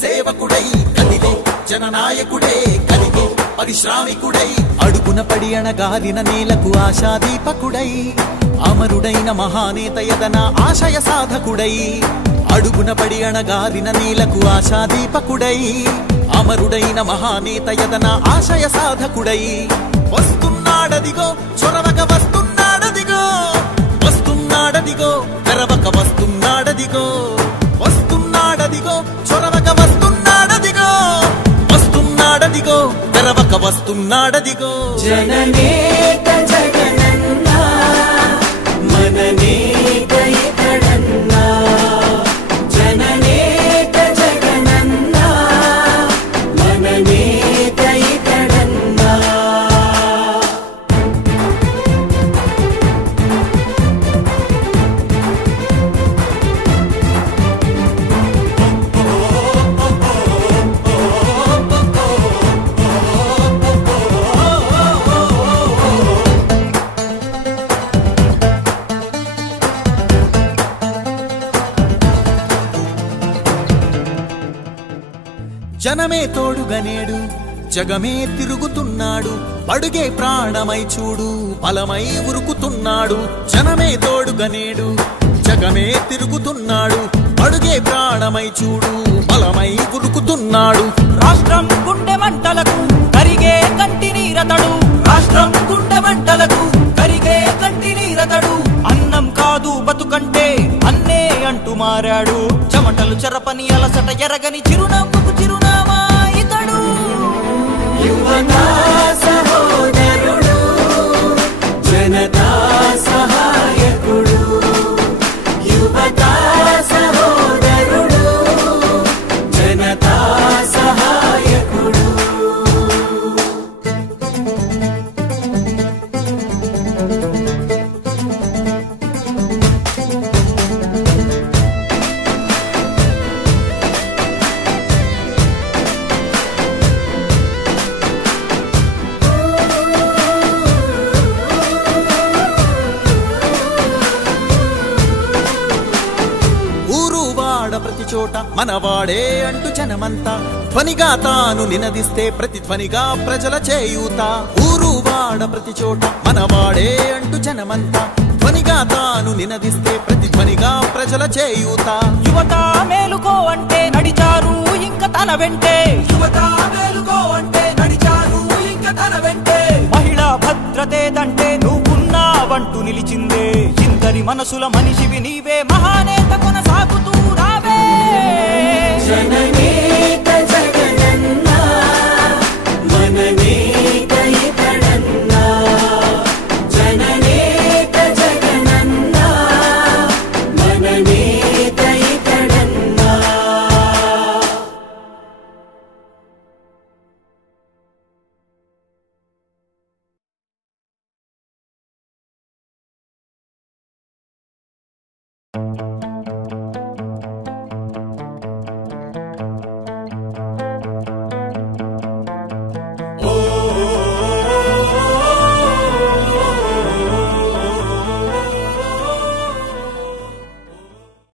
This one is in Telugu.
సేవకుడై కదిలే జననాయకుడే కలిగే పరిశ్రామికుడై అడుగున పడి అణగారిన నేలకు ఆశాదీపకుడై అమరుడైన మహానేత యదన ఆశయ సాధకుడై అడుగున పడి అణగారిన నేలకు ఆశాదీపకుడై అమరుడైన మహానేత యదన ఆశయ సాధకుడై వస్తున్నాడదిగో చొరవక వస్తున్నాడదిగో వస్తున్నాడదిగో తెరవక వస్తున్నాడదిగో వస్తున్నాడదిగో చొరవక వస్తున్నాడదిగో వస్తున్నాడదిగో తెరవక వస్తున్నాడదిగో జననేత జగనన్న మననేత ఇతడన్న జననేత జగనన్న మననేత ఇతడన్న జనమే తోడుగనేడు జగమే తిరుగుతున్నాడు అడుగే ప్రాణమై చూడు బలమై ఉరుకుతున్నాడు జనమే తోడుగనేడు జగమే తిరుగుతున్నాడు అడుగే ప్రాణమై చూడు బలమై ఉరుకుతున్నాడు రాష్ట్రం గుండె మంటలకు కరిగే కంటి నీరతడు రాష్ట్రం గుండె మంటలకు కరిగే కంటి నీరతడు అన్నం కాదు బతుకంటే అన్నే అంటూ మారాడు చెమటలు చెరపని అలసట ఎరగని చిరునవ్వుకు చిరునామా ఇతడు యువతా సహోదరుడు జనతా సహాయకుడు యువతా సహోదరుడు జనతా సహాయకుడు ప్రతి చోట మనవాడే అంటూ జనమంతా ధ్వనిగా తాను నినదిస్తే ప్రతిధ్వనిగా ప్రజల చేయూత ఊరు వాడ ప్రతి చోట మనవాడే అంటూ జనమంతా ధ్వనిగా తాను నినదిస్తే ప్రతిధ్వనిగా ప్రజల చేయూత యువత మేలుకో అంటే నడిచారు ఇంకా తన వెంటే యువత మేలుకో అంటే నడిచారు ఇంకా తన వెంటే మహిళా భద్రతేదంటే నువ్వున్నావంటూ నిలిచిందే ఇందరి మనసుల మనిషివి నీవే మహానేత